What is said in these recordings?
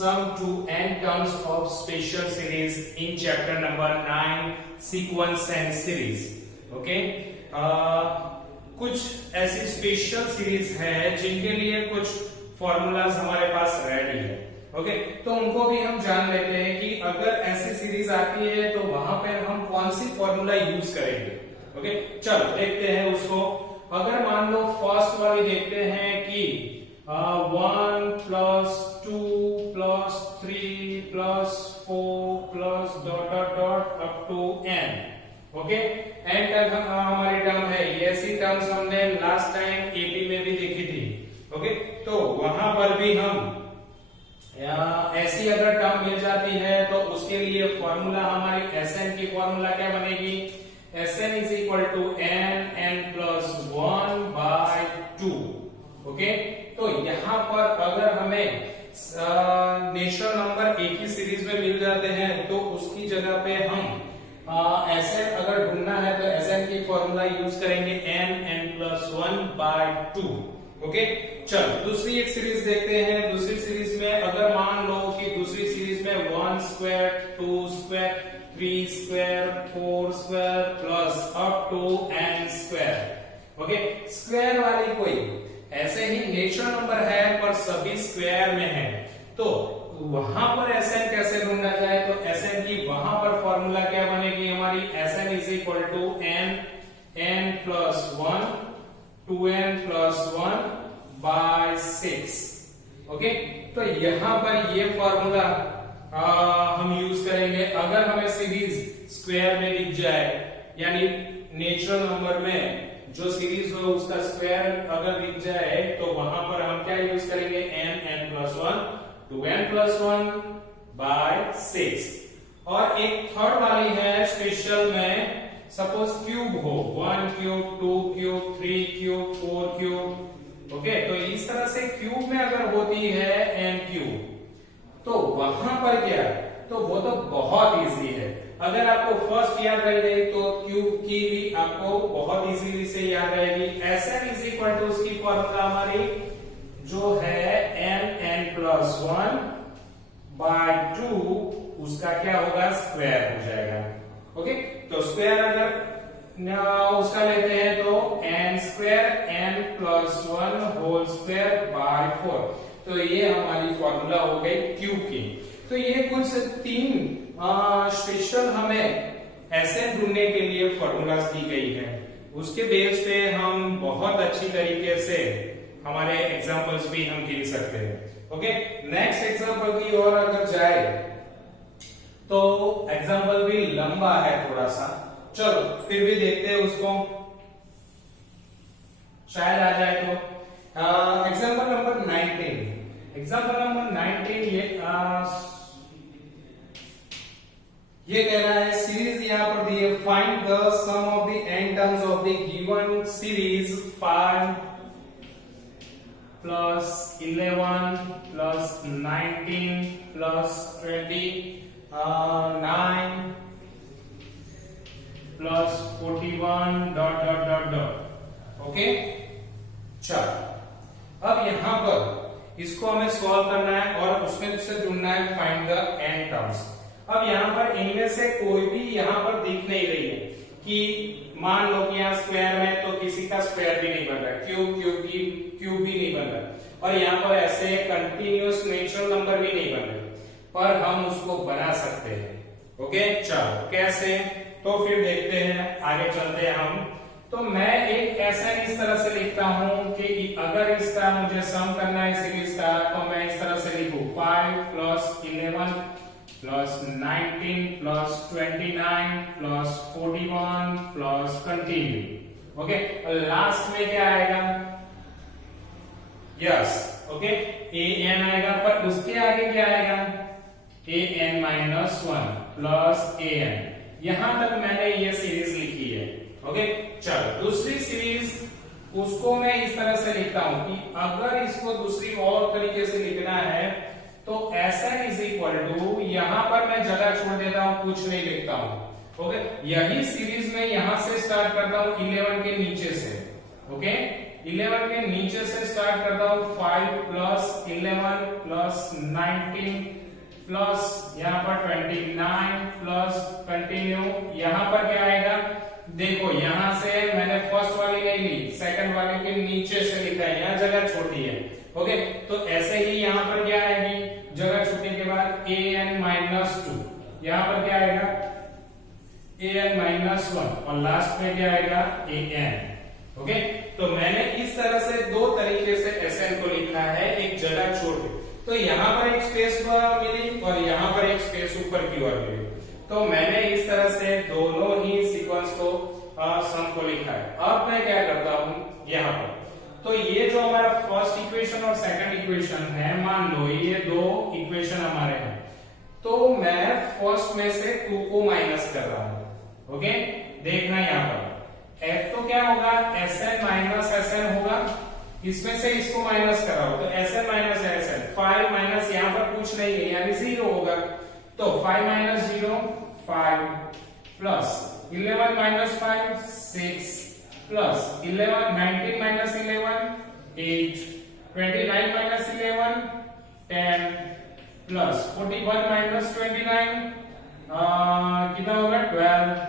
sum to n terms of special series in chapter number 9 sequence and series. Okay, कुछ ऐसी special series है जिनके लिए कुछ फॉर्मूलाज हमारे पास रेडी है. ओके, तो उनको भी हम जान लेते हैं कि अगर ऐसी सीरीज आती है तो वहां पे हम कौन सी फॉर्मूला यूज करेंगे. ओके, चलो देखते हैं उसको. अगर मान लो फर्स्ट वाली देखते हैं कि 1 plus 2 plus 3 plus 4 plus dot dot dot up to n. Okay, n तक हमारी टर्म है. ये ऐसी टर्म्स हमने लास्ट टाइम एपी में भी देखी थी. ओके, तो वहां पर भी हम ऐसी अगर टर्म मिल जाती है तो उसके लिए फॉर्मूला हमारी Sn की फॉर्मूला क्या बनेगी? Sn is equal to n plus 1 by 2. Okay, तो यहां पर अगर हमें नेचुरल नंबर एक ही सीरीज में मिल जाते हैं तो उसकी जगह पे हम Sn अगर ढूंढना है तो Sn की फॉर्मूला यूज करेंगे n प्लस 1 बाय 2. ओके, चलो दूसरी एक सीरीज देखते हैं. दूसरी सीरीज में अगर मान लो कि दूसरी सीरीज में 1 square 2 square 3 square 4 square plus up to n square. Okay, square वाली कोई ऐसे ही नेचुरल नंबर है पर सभी स्क्वायर में है तो वहां पर Sn कैसे ढूंढा जाए? तो Sn की वहां पर फॉर्मूला क्या बनेगी हमारी? Sn is equal to n plus 1 2n plus 1 by 6. Okay, तो यहां पर ये फॉर्मूला हम यूज करेंगे अगर हमें सीरीज स्क्वायर में दिख जाए, यानी नेचुरल नंबर में जो सीरीज हो उसका स्क्वायर अगर दिख जाए तो वहां पर हम क्या यूज करेंगे? n plus 1 2n plus 1 by 6. और एक थर्ड वाली है स्पेशल में, सपोज क्यूब हो 1 cube 2 cube 3 cube 4 cube. Okay, तो इस तरह से क्यूब में अगर होती है n क्यूब तो वहां पर क्या, तो वो तो बहुत इजी है. अगर आपको फर्स्ट याद रह गई तो क्यूब की भी आपको बहुत इजीली से याद रहेगी. Sn इज इक्वल टू उसकी फॉर्मूला हमारी जो है n प्लस 1 बाय 2, उसका क्या होगा? स्क्वायर हो जाएगा. ओके, तो स्क्वायर अगर उसका लेते हैं तो n square n plus 1 whole square by 4. तो ये हमारी फॉर्मूला हो गई क्यूब की. तो ये कुछ 3 स्पेशल हमें Sn ढूंढने के लिए फॉर्मूलाज दी गई है. उसके बेस पे हम बहुत अच्छी तरीके से हमारे एग्जांपल्स भी हम गिन सकते हैं. ओके, नेक्स्ट एग्जांपल की ओर अगर जाए तो एग्जांपल भी लंबा है थोड़ा सा. चलो फिर भी देखते हैं उसको, शायद आ जाए तो. Example number 19. एग्जांपल नंबर 19 ये कह रहा है सीरीज यहां पर दी है. Find the sum of the n terms of the given series 5 plus 11 plus 19 plus 9 plus 41 dot dot dot dot. Okay, चलो अब यहां पर इसको हमें सॉल्व करना है और उसमें से ढूंढना है फाइंड द n टर्म्स. अब यहां पर इनमें से कोई भी यहां पर दिख नहीं रही है कि मान लो कि यहां स्क्वायर में तो किसी का स्क्वायर भी नहीं बन रहा, क्यूब भी नहीं बन रहा, और यहां पर ऐसे कंटिन्यूअस नेचुरल नंबर भी नहीं बन रहे, पर हम उसको बना सकते हैं. ओके, चलो कैसे? तो फिर देखते हैं, आगे चलते हैं हम. तो मैं एक ऐसा इस तरह से लिखता हूं कि अगर इसका मुझे सम करना है सीरीज का तो मैं इस तरह से लिखूं 5 plus 11 plus 19 plus 29 plus 41 plus continue. Okay, last में क्या आएगा? यस, ओके, an आएगा, पर उसके आगे क्या आएगा? an minus 1 plus an. यहां तक मैंने ये सीरीज लिखी है. ओके, चलो दूसरी सीरीज उसको मैं इस तरह से लिखता हूं कि अगर इसको दूसरी और तरीके से लिखना है तो Sn इज इक्वल टू, यहां पर मैं जगह छोड़ देता हूं, कुछ नहीं लिखता हूं. ओके, यही सीरीज में यहां से स्टार्ट करता हूं 11 के नीचे से. ओके, 11 के नीचे से स्टार्ट करता हूं 5 प्लस 11 प्लस 19 प्लस यहाँ पर 29 प्लस कंटिन्यू, यहाँ पर क्या आएगा देखो, यहां से मैंने फर्स्ट वाली नहीं ली, सेकंड वाले के नीचे से लिखा है, यहाँ जगह छोटी है। ओके, तो ऐसे ही यहाँ पर क्या आएगी, जगह छोटी के बाद an-2, यहाँ पर क्या आएगा an-1 और लास्ट में क्या आएगा an। ओके, तो मैंने इस तरह से दो तरीके से SN को लिखा है, एक जगह छोड़ के। तो यहाँ पर एक स्पेस मिली और यहाँ पर एक स्पेस ऊपर की ओर मिली, तो मैंने इस तरह से दोनों ही सीक्वेंस को सम को लिखा है। अब मैं क्या करता हूं यहाँ पर, तो ये जो हमारा फर्स्ट इक्वेशन और सेकंड इक्वेशन है, मान लो ये दो इक्वेशन हमारे हैं, तो मैं फर्स्ट में से 2 को माइनस कर रहा हूं। ओके, देखना यहाँ पर F तो क्या होगा, Sn माइनस Sn होगा, इसमें से इसको माइनस कर रहा हूं तो Sn माइनस Sn, 5 माइनस यहाँ पर कुछ नहीं है यानी 0 होगा, तो 5 minus 0 5 plus 11 minus 5 6 plus 11 19 minus 11 8 29 minus 11 10 plus 41 minus 29 कितना होगा 12।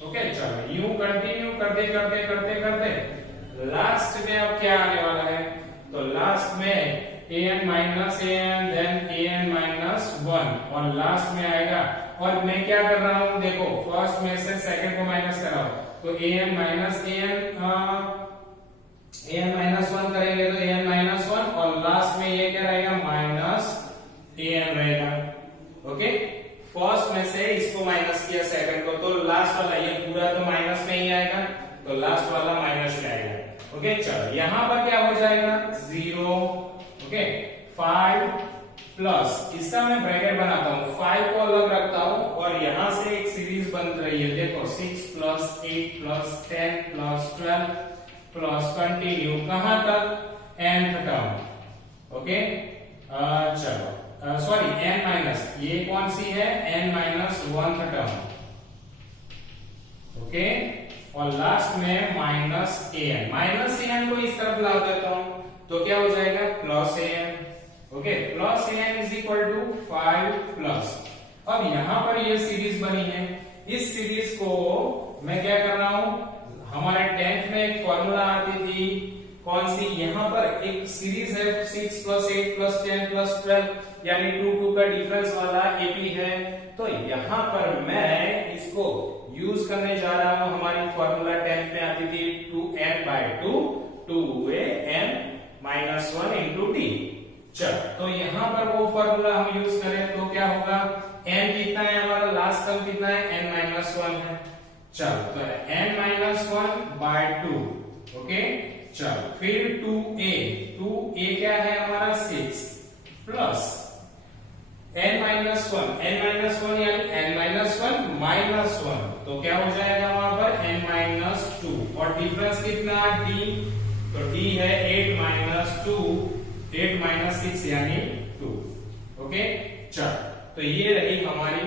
ओके, चलो यूं कंटिन्यू करते करते करते करते लास्ट में अब क्या आने वाला है, तो लास्ट में an minus an then an minus 1 और लास्ट में आएगा, और मैं क्या कर रहा हूं देखो, फर्स्ट में से सेकंड को माइनस कर रहा हूं, तो an माइनस an माइनस 1 करेंगे तो an माइनस 1 और लास्ट में ये क्या रहेगा माइनस an रहेगा। ओके, फर्स्ट में से इसको माइनस किया सेकंड को, तो लास्ट वाला ये पूरा तो माइनस में ही आएगा, तो लास्ट वाला माइनस में आएगा। ओके, चलो यहाँ पर क्या हो जाएगा 0। ओके, 5 प्लस इसका मैं ब्रैकेट बनाता हूं, 5 को अलग रखता हूं और यहां से एक सीरीज बन रही है, देखो 6 plus 8 plus 10 plus 12 plus continue कहां तक nth टर्म। ओके, चलो सॉरी n माइनस, ये कौन सी है n minus 1th term. Okay, और लास्ट में माइनस an, माइनस an को इस तरफ ला देता हूं तो क्या हो जाएगा plus an। Okay, plus an is equal to 5 plus, अब यहां पर ये सीरीज बनी है, इस सीरीज को मैं क्या कर रहा हूं, हमारे 10th में एक फॉर्मूला आती थी कौन सी, यहां पर एक सीरीज है 6 प्लस 8 प्लस 10 प्लस 12 यानी 2 का डिफरेंस वाला एपी है, तो यहां पर मैं इसको यूज करने जा रहा हूं, हमारी फॉर्मूला 10th में आती थी 2n/2 2an minus 1 into T. चल, तो यहां पर वो फॉर्मूला हम यूज करें तो क्या होगा, n कितना है हमारा, लास्ट टर्म कितना है n माइनस 1 है। चल, तो n माइनस 1/2। ओके, चल फिर 2a क्या है हमारा 6 प्लस n माइनस 1 यानी n माइनस 1 माइनस 1, तो क्या हो जाएगा वहां पर n माइनस 2 और डिफरेंस कितना d, तो d है 8 माइनस 2 8 माइनस 6 यानी 2। ओके, चल, तो ये रही हमारी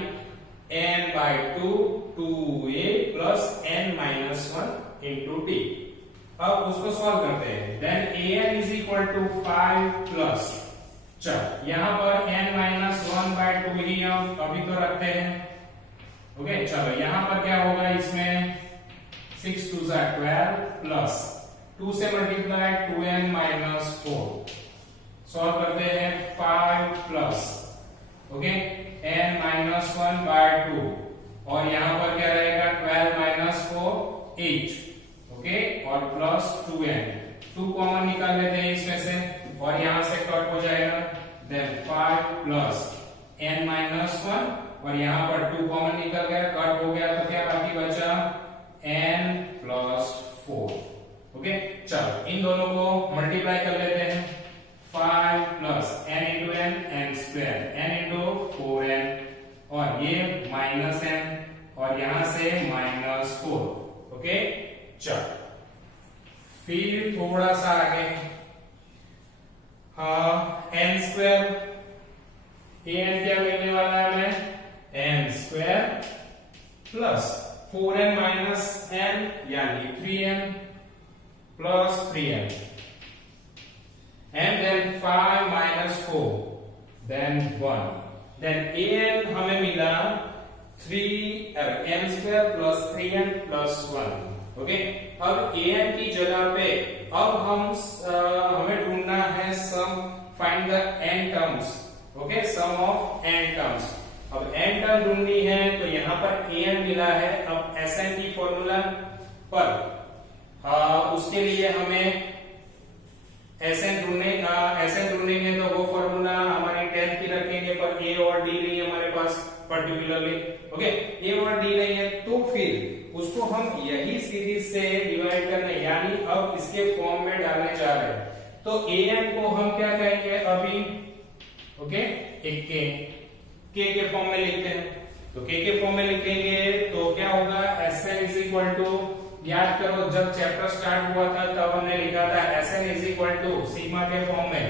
n/2 2a plus n minus 1 into t. अब उसको सॉल्व करते हैं, then an is equal to 5 plus, चल यहां पर n माइनस 1/2 ही हम अभी तो रखते हैं। ओके, चलो यहां पर क्या होगा, इसमें 6 2 12 प्लस 2 से मल्टीप्लाई 2n माइनस 4, सॉल्व करते हैं 5 प्लस, ओके n माइनस 1/2 और यहां पर क्या रहेगा 12 माइनस 4 8, ओके, और प्लस 2 कॉमन निकाल लेते हैं इसमें से और यहां से कट हो जाएगा, देन 5 प्लस n माइनस 1 और यहां पर 2 कॉमन निकल गया, कट हो गया, तो क्या बाकी बचा n प्लस 4। ओके, चलो इन दोनों को मल्टीप्लाई कर लेते हैं, 5 plus n into n square n into 4n और ये माइनस n और यहां से माइनस 4। ओके, चल फिर थोड़ा सा आगे, n स्क्वायर an क्या मिलने वाला है हमें n square plus 4n minus n यानी 3n plus 3n then 1, then an हमें मिला 3n square plus 3n plus 1। Okay, अब an की जगह पे अब हमें ढूंढना है sum, find the n terms. Okay, sum of n terms. अब n टर्म ढूंढनी है तो यहाँ पर an मिला है। अब Sn की फॉर्मूला पर उसके लिए हमें Sn ढूंढेंगे तो वो फॉर्मूला हमारे 10 की रखेंगे, पर a और d नहीं है हमारे पास पर्टिकुलरली। ओके, a और d नहीं है तो फिर उसको हम यही सीरीज से डिवाइड करने, यानी अब इसके फॉर्म में डालने जा रहे हैं। तो an को हम क्या कहेंगे अभी? ओके, एक k के फॉर्म में लिखते हैं। तो k के फॉर्म में लिखेंगे तो क्या होगा? Sn इज इक्वल टू, याद करो जब चैप्टर स्टार्ट हुआ था तब हमने लिखा था Sn is equal to sigma के फॉर्म में।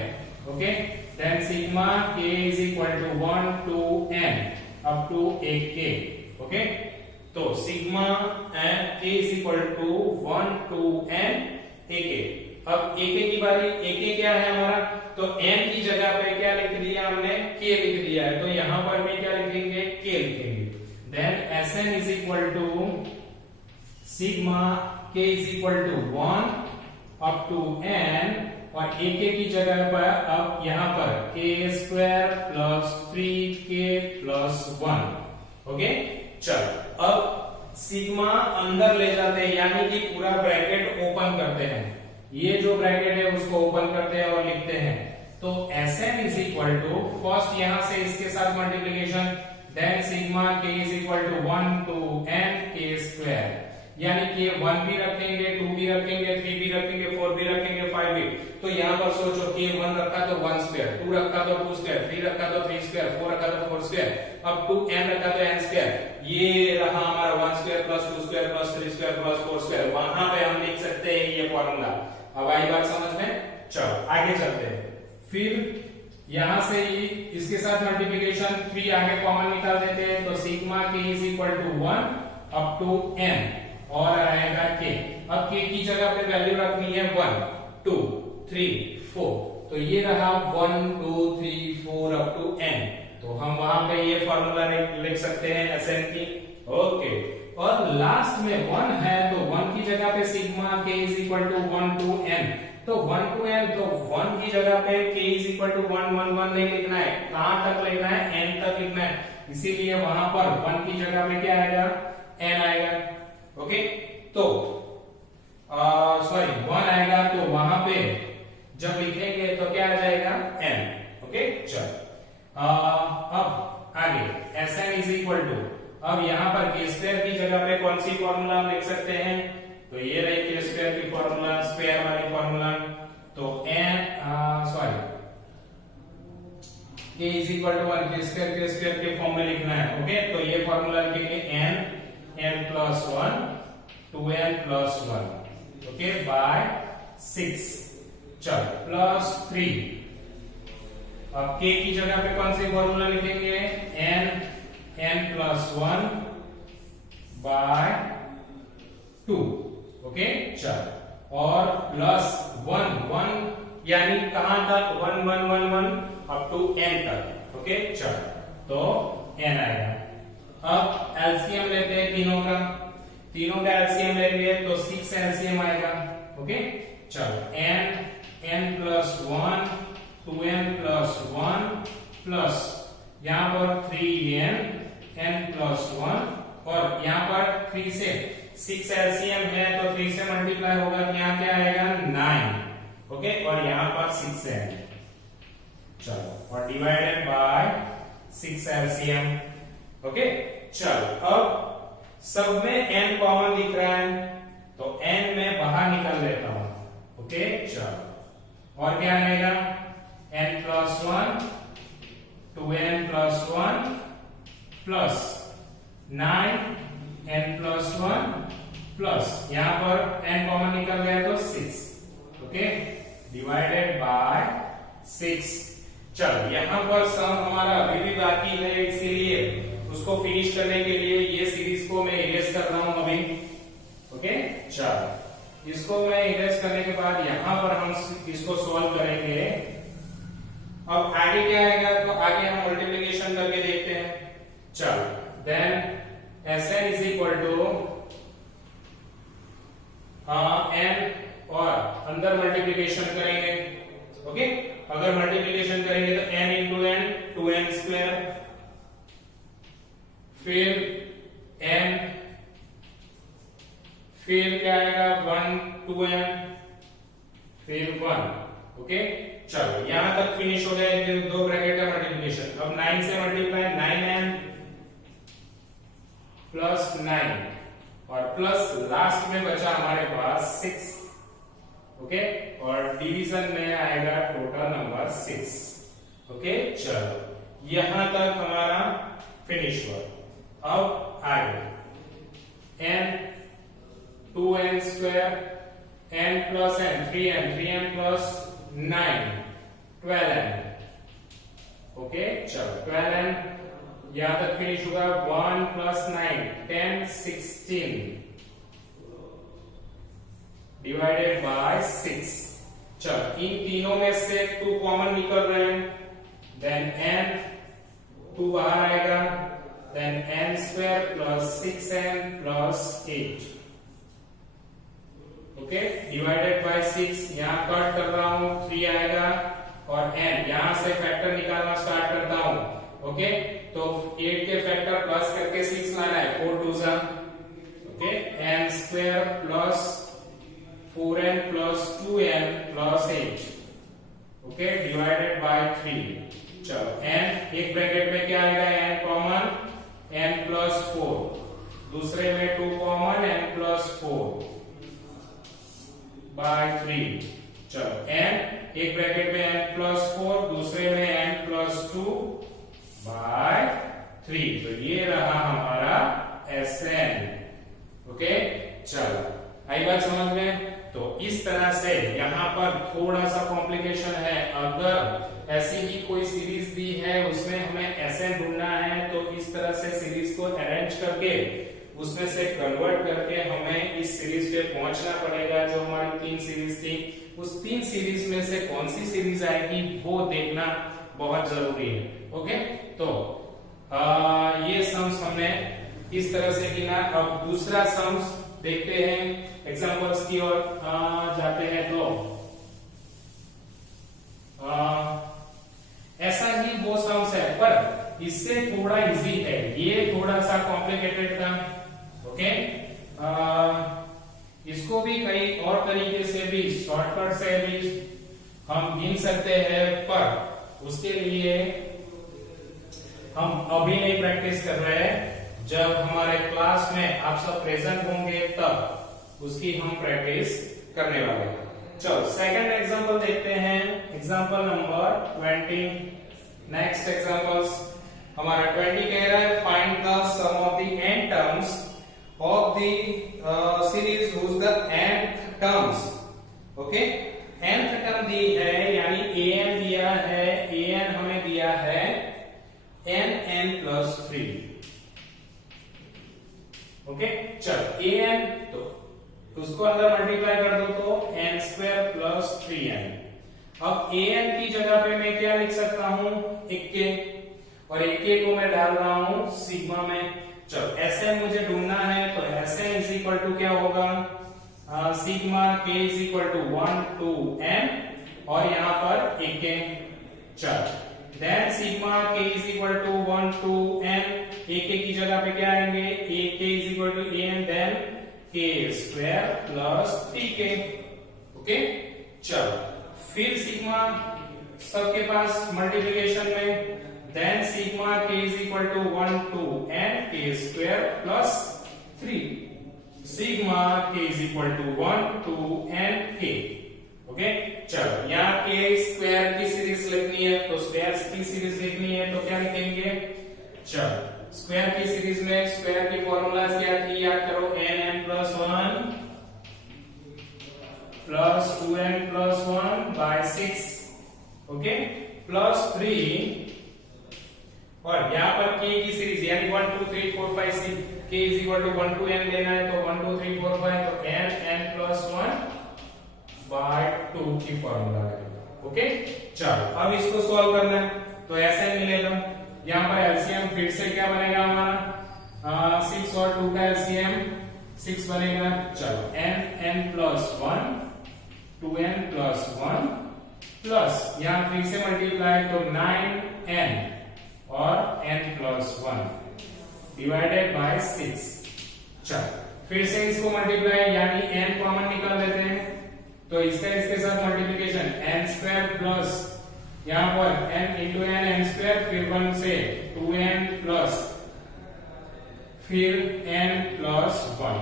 Okay, then sigma k is equal to 1 to n up to ak। Okay, तो sigma k is equal to 1 to n ak। अब ak की बारी, ak क्या है हमारा? तो n की जगह पे क्या लिख दिया हमने? k लिख दिया है, तो यहां पर भी क्या लिखेंगे? k लिखेंगे। Then Sn is equal to sigma k is equal to 1 up to n, और ak की जगह पर अब यहां पर k square plus 3k plus 1। Okay, चल अब सिग्मा अंदर ले जाते हैं, यानी कि पूरा ब्रैकेट ओपन करते हैं। ये जो ब्रैकेट है उसको ओपन करते हैं और लिखते हैं। तो Sn is equal to, first यहां से इसके साथ multiplication, then sigma k is equal to 1 to n k square, यानी कि 1 भी रखेंगे, 2 भी रखेंगे, 3 भी रखेंगे, 4 भी रखेंगे, 5 भी। तो यहाँ पर सोचो कि 1 रखा तो 1 स्क्वायर, 2 रखा तो 2 स्क्वायर, 3 रखा तो 3 स्क्वायर, 4 रखा तो 4 स्क्वायर, अब 2n रखा तो n स्क्वायर। ये रहा हमारा 1 square plus 2 square plus 3 square plus 4 square. वहां पे हम लिख सकते हैं ये फॉर्मूला। अब आई बात समझ में? चलो आगे चलते हैं। फिर यहां से ही इसके साथ मल्टीप्लीकेशन 3 आगे कॉमन निकाल देते हैं, तो sigma k is equal to 1 up to n, और आएगा k। अब k की जगह पे वैल्यू रखनी है 1 2 3 4, तो ये रहा 1 2 3 4 अप टू n। तो हम वहां पे ये फॉर्मूला लिख सकते हैं Sn की। ओके, और लास्ट में 1 है तो 1 की जगह पे sigma k is equal to 1 to n, तो 1 to n, तो 1 की जगह पे k इज इक्वल टू 1 1 1 नहीं लिखना है, कहां तक लिखना है? n तक लिखना है। इसीलिए वहां पर 1 की जगह पे क्या आएगा? n आएगा। ओके, तो सॉरी 1 आएगा, तो वहां पे जब लिखेंगे तो क्या आ जाएगा? n। ओके, चल अब आगे Sn इज इक्वल टू, अब यहां पर k स्क्वायर की जगह पे कौन सी फॉर्मूला हम लिख सकते हैं? तो ये रही k स्क्वायर की फॉर्मूला, स्क्वायर वाली फॉर्मूला। तो k is equal to 1, k square के फॉर्म में लिखना है। ओके, तो ये फॉर्मूला लिखेंगे n plus 1 2n plus 1, okay, by 6। चल प्लस 3, अब k की जगह पे कौन सी फॉर्मूला लिखेंगे? n plus 1 by 2। ओके, चल, और प्लस 1 यानी कहां तक? 1 1 1 1 अप टू n तक। ओके, चल, तो n आएगा। अब एलसीएम लेते हैं तीनों का एलसीएम लेंगे तो 6 एलसीएम आएगा। ओके, चलो n plus 1 2n plus 1 plus यहां पर 3n प्लस 1, और यहां पर 3 से 6 एलसीएम है तो 3 से मल्टीप्लाई होगा, यहाँ क्या आएगा? 9। ओके, और यहां पर 6 है। चलो, और डिवाइडेड बाय 6 एलसीएम। ओके, चलो, अब सब में n कॉमन दिख रहा है तो n में बाहर निकाल लेता हूं। ओके, चलो, और क्या रहेगा? n plus 1 2n plus 1 plus 9n plus 1 plus यहां पर n कॉमन निकल गया तो 6। Okay, divided by 6। चलो, यहां पर सम हमारा अभी भी बाकी है, इसीलिए उसको फिनिश करने के लिए ये सीरीज को मैं इरेज कर रहा हूं अभी। ओके, चलो, इसको मैं इरेज करने के बाद यहां पर हम इसको सॉल्व करेंगे। अब आगे क्या आएगा, तो आगे हम मल्टीप्लीकेशन करके देखते हैं। चलो, then Sn is equal to n और अंदर मल्टीप्लीकेशन करेंगे। ओके, अगर मल्टीप्लीकेशन करेंगे तो n into n 2n square, फिर n, फिर क्या आएगा 1 2n, फिर 1। ओके, चलो यहां तक फिनिश हो गया दो ब्रैकेट का मल्टीप्लिकेशन। अब 9 से मल्टीप्लाई 9n प्लस 9 और प्लस लास्ट में बचा हमारे पास 6। ओके, और डिवीजन में आएगा टोटल नंबर 6। ओके, चलो यहां तक हमारा फिनिश हुआ। अब आगे n 2n square, n plus n 3n, 3n plus 9 12n। Okay, चलो 12n यहां तक फिनिश होगा। 1 प्लस 9 10 16 डिवाइडेड बाय 6। चलो इन तीनों में से 2 कॉमन निकल रहे हैं, देन n 2 बाहर आएगा, then n square plus 6n plus 8। Okay, divided by 6, यहां कट कर रहा हूं 3 आएगा, और n यहां से फैक्टर निकालना स्टार्ट करता हूं। ओके, तो 8 के फैक्टर प्लस करके 6 लाना है, 4 2 जा। Okay, n square plus 4n plus 2n plus 8। Okay, divided by 3। चलो n एक ब्रैकेट में क्या आएगा, n कॉमन, n प्लस 4, दूसरे में 2 कॉमन, n प्लस 4 बाय 3। चलो n एक ब्रैकेट में n प्लस 4, दूसरे में n प्लस 2 बाय 3। तो ये रहा हमारा Sn। ओके, चलो आई बात समझ में। तो इस तरह से यहां पर थोड़ा सा कॉम्प्लिकेशन है। अगर ऐसी ही कोई सीरीज दी है, उसमें हमें Sn ढूंढना है, तो इस तरह से सीरीज को अरेंज करके उसमें से कन्वर्ट करके हमें इस सीरीज पे पहुंचना पड़ेगा। जो हमारी 3 सीरीज थी, उस 3 सीरीज में से कौन सी सीरीज आएगी वो देखना बहुत जरूरी है। ओके, तो ये सम्स हमने इस तरह से गिना। अब दूसरा सम्स देखते हैं, एग्जांपल्स की ओर जाते हैं। तो ऐसा ही वो सम्स है, पर इससे थोड़ा इजी है, ये थोड़ा सा कॉम्प्लिकेटेड था। ओके, इसको भी कई और तरीके से भी, शॉर्टकट से भी हम गिन सकते हैं, पर उसके लिए हम अभी नहीं प्रैक्टिस कर रहे हैं। जब हमारे क्लास में आप सब प्रेजेंट होंगे तब उसकी हम प्रैक्टिस करने वाले हैं। चलो सेकंड एग्जांपल देखते हैं, एग्जांपल नंबर 20। नेक्स्ट एग्जांपल्स हमारा 20 कह रहा है, find the sum of the n terms of the series whose the nth terms. Okay, nth term दी है, यानी an दिया है, an हमें दिया है n प्लस 3। ओके, चलो an तो उसको अंदर मल्टीप्लाई कर दो तो n स्क्वायर प्लस 3n। अब an की जगह पे मैं क्या लिख सकता हूं, 1k, और 1k को मैं डाल रहा हूं सिग्मा में। चलो Sn मुझे ढूंढना है, तो Sn इज इक्वल टू क्या होगा, sigma k is equal to 1 to n, और यहां पर 1k। चलो then sigma k is equal to 1 to n, ak की जगह पे क्या आएंगे, ak is equal to an, then k square plus 3k। Okay, चलो फिर सिग्मा सबके पास मल्टीप्लिकेशन में, then sigma k is equal to 1 to n k square plus 3, sigma k is equal to 1 to n k। Okay, चलो यहाँ के square की series लिखनी है, तो स्क्वायर की सीरीज लिखनी है, तो क्या लिखेंगे, चलो स्क्वायर की सीरीज में स्क्वायर की फॉर्मूला क्या थी, याद करो, n plus 1 plus 2n plus 1 by 6। Okay, plus 3, और यहाँ पर k की सीरीज यानी 1 2 3 4 5 6, k is equal to 1 to n लेना है, तो 1 2 3 4 5, तो n प्लस 1 बाय 2 की फॉर्मूला लगेगा। ओके, चलो अब इसको सॉल्व करना है तो ऐसे मिलेगा। यहाँ पर एलसीएम फिर से क्या बनेगा हमारा 6 और 2 का एलसीएम 6 बनेगा। चलो n plus 1 2n plus 1 plus यहाँ फिर से मल्टीप्लाई तो 9n और n प्लस 1 डिवाइडेड बाय 6। चलो फिर से इसको मल्टीप्लाई यानी n कॉमन निकाल लेते हैं तो इसका इसके साथ मल्टीप्लिकेशन n स्क्वायर प्लस यहाँ पर n into n n square फिर 1 से 2n प्लस फिर n प्लस 1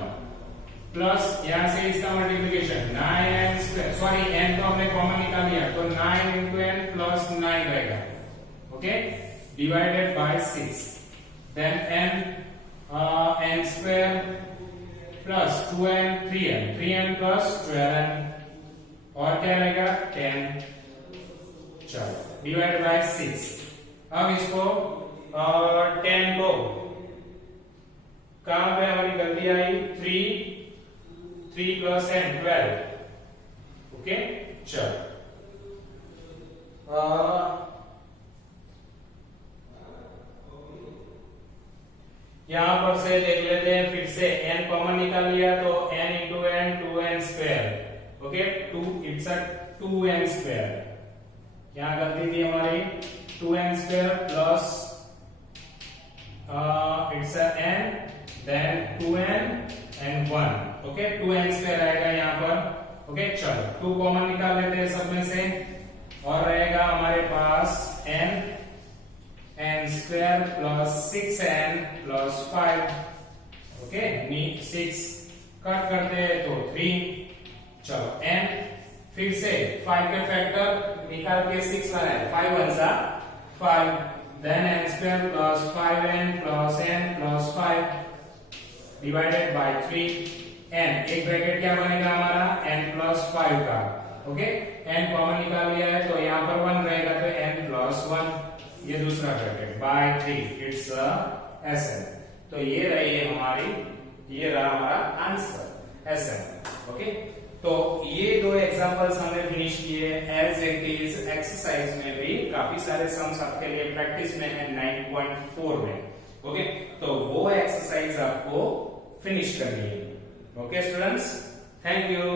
प्लस यहाँ से इसका multiplication 9n square sorry n तो हमने कॉमन निकाल लिया तो 9 इंटू एन प्लस 9 रहेगा। Okay divided by 6 then n square plus 2n 3n plus 12n और क्या रहेगा 10। चलो डिवाइड बाय 6। अब इसको 10 को कहां पे हमारी गलती आई 3 प्लस n 12। ओके चलो यहां पर से देख लेते हैं फिर से n कॉमन निकाल लिया तो n into n 2n square. Okay 2 it's a 2n square. यहां गलती थी हमारी 2n square plus it's a n then 2n and 1। Okay 2n square आएगा यहां पर। ओके चलो 2 कॉमन निकाल लेते हैं सब में से और रहेगा हमारे पास n square plus 6n plus 5। Okay 6 cut करते हैं तो 3। चलो n फिर से 5 के फैक्टर निकाल के 6 बनाए 5 1 सा 5 then n square plus 5n plus n plus 5 divided by 3 n एक ब्रैकेट क्या बनेगा हमारा n प्लस 5 का। ओके n कॉमन निकाल लिया है तो यहाँ पर 1 रहेगा तो n प्लस 1 ये दूसरा ब्रैकेट बाय 3 इट्स Sn। तो ये रही है हमारी ये रहा हमारा आंसर Sn। ओके तो ये 2 एग्जांपल्स हमने फिनिश किए। एज इट इज एक्सरसाइज में भी काफी सारे सम्स आपके लिए प्रैक्टिस में है 9.4 में। ओके तो वो एक्सरसाइज आपको फिनिश करनी है। Okay students thank you.